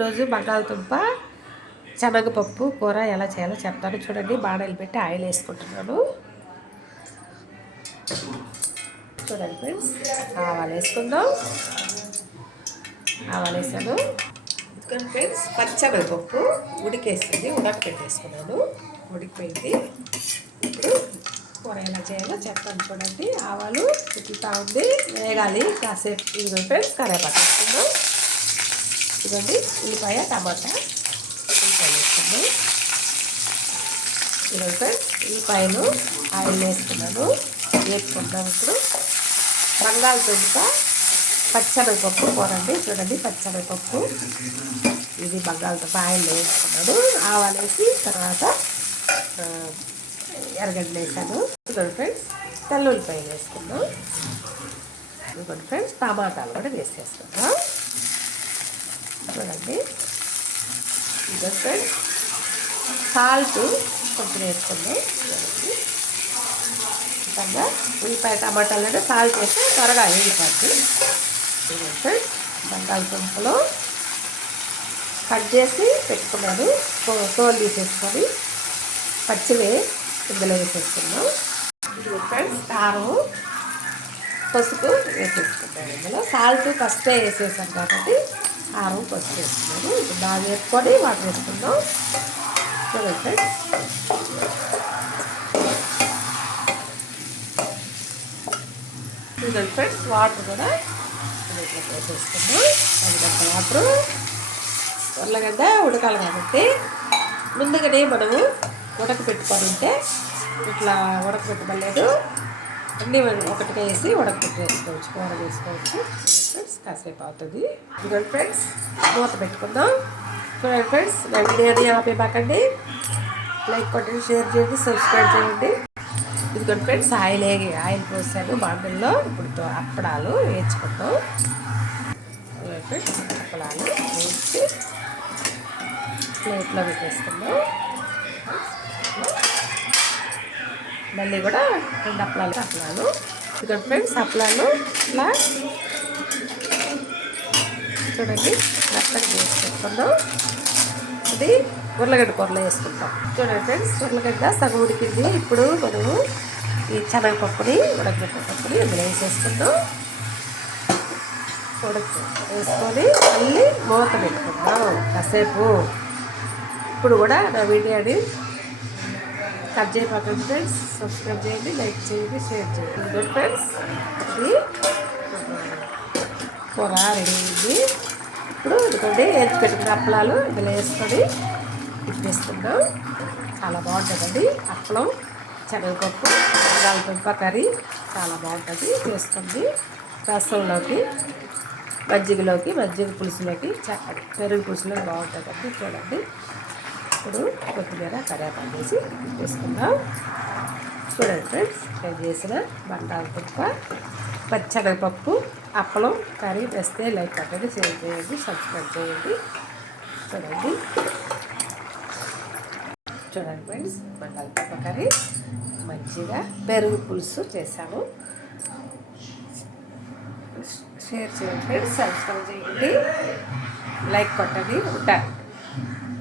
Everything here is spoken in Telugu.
రోజు బంగాళదుంప శనగపప్పు కూర ఎలా చేయాలో చెప్తాను చూడండి. బాణలు పెట్టి ఆయిల్ వేసుకుంటున్నాను. చూడండి ఫ్రెండ్స్, ఆవాలు వేసుకుందాం. ఆవాలు వేసాను. ఎందుకంటే ఫ్రెండ్స్ పచ్చనగపప్పు ఉడకపెట్టేసుకున్నాను. ఉడికిపోయింది. ఇప్పుడు కూర ఎలా చేయాలో చెప్తాను చూడండి. ఆవాలు ఉడుకుతూ ఉంది, వేగాలి కాసేపు. ఇదిగో ఫ్రెండ్స్ కరివేపాకు వేసుకుందాం. ఇదిగోండి ఉల్లిపాయ టమాటా ఉల్లిపాయలు వేసుకుందాం. ఇదిగో ఫ్రెండ్స్ ఉల్లిపాయలు ఆయిల్ వేసుకున్నాను, వేసుకుందాం. ఇప్పుడు బంగాళదుంప పచ్చనగపప్పు కూర అండి. చూడండి పచ్చనగపప్పు, ఇది బంగాళదుంప ఆయిల్ వేసుకున్నాను. ఆవాలు వేసి తర్వాత ఎర్రగడ్డలు వేసాను. ఇదిగోండి ఫ్రెండ్స్ తెల్లుల్లిపాయలు వేసుకుందాం. ఇదిగోండి ఫ్రెండ్స్ టమాటాలు కూడా వేసేసుకుందాం. చూడండి ఇదిగో ఫ్రెండ్స్ సాల్ట్ కొంచెం వేసుకుందాం. ఇంకా ఉల్లిపాయ టమాటాలు అంటే సాల్ట్ వేస్తే త్వరగా వేగిపోద్ది. ఫ్రెండ్స్ బంగాళదుంపలు కట్ చేసి పెట్టుకున్నాను, తోలు తీసేసుకొని పచ్చివే ఇందులో వేసేసుకున్నాం. ఇది ఫ్రెండ్స్ కారం పసుపు వేసేసుకున్నాను. ఇందులో సాల్ట్ ఫస్టే వేసేసాను కాబట్టి కారం పసుపు వేసుకున్నాను. ఇప్పుడు బాగా వేసుకొని వాటర్ వేసుకుందాం. చూడండి ఫ్రెండ్స్ చూడండి ఫ్రెండ్స్ వాటర్ కూడా వేసేసుకుందాం. అందుకంటే వాటరు ఉల్లగడ్డ ఉడకాలి కాబట్టి ముందుగానే మనము ఉడకపెట్టుకొని ఉంటే ఇట్లా ఉడకపెట్టలేదు, అన్నీ ఒకటిగా వేసి ఉడకపెట్టి వేసుకోవచ్చు, కూర వేసుకోవచ్చు. ఫ్రెండ్స్ కాసేపు అవుతుంది. ఇదిగోండి ఫ్రెండ్స్ మూత పెట్టుకుందాం. చూడండి ఫ్రెండ్స్ నా వీడియోని ఆపేపాకండి, లైక్ కొట్టండి, షేర్ చేయండి, సబ్స్క్రైబ్ చేయండి. ఇదిగోండి ఫ్రెండ్స్ ఆయిల్ పోసాను బాండల్లో. ఇప్పుడు అప్పడాలు వేయించుకుందాం. ఫ్రెండ్స్ అప్పడాలు వేయించి ప్లేట్లో పెట్టేసుకుందాం. మళ్ళీ కూడా 2 అప్పడాలు. ఇదిగోండి ఫ్రెండ్స్ అప్పడాలు ఇట్లా చూడండి మెత్తగా చేసి పెట్టుకుందాం. ఇది ఉర్లగడ్డ కూరలో వేసుకుంటాం. చూడండి ఫ్రెండ్స్ ఉర్లగడ్డ సగం ఉడికింది. ఇప్పుడు మనము ఈ శనగపప్పుని ఉడకబెట్టేటప్పుడు ఇందులో వేసేసుకుందాం. వేసుకొని మళ్ళీ మూత పెట్టుకుందాం కాసేపు. ఇప్పుడు కూడా నా వీడియోని కట్ చేయకండి ఫ్రెండ్స్, సబ్స్క్రైబ్ చేయండి, లైక్ చేయండి, షేర్ చేయండి. గుడ్ ఫ్రెండ్స్ ఇది కూర రెడీ అయింది. ఇప్పుడు ఇదిగోండి వేసి పెట్టుకున్న అప్పలాలు ఇందులో వేసుకొని ఇప్పేసుకుందాం. చాలా బాగుంటుందండి అప్పలం శనగపప్పు బంగాళదుంప కర్రీ, చాలా బాగుంటుంది. వేసుకుంది రసంలోకి, మజ్జిగలోకి, మజ్జిగ పులుసులోకి, పెరుగు పులుసులోకి బాగుంటుందండి. చూడండి ఇప్పుడు కొత్తిమీర కరివేపాకు వేసి వేసుకుందాం. చూడండి ఫ్రెండ్స్ నేను చేసిన బంగాళదుంప పచ్చనగపప్పు అప్పలం కర్రీ వేస్తే లైక్ కొట్టండి, షేర్ చేయండి, సబ్స్క్రైబ్ చేయండి. చూడండి ఫ్రెండ్స్ బంగాళదుంప కర్రీ మంచిగా పెరుగు పులుసు చేశాను. షేర్ చేయండి ఫ్రెండ్స్, సబ్స్క్రైబ్ చేయండి, లైక్ కొట్టండి. ఉంటాను.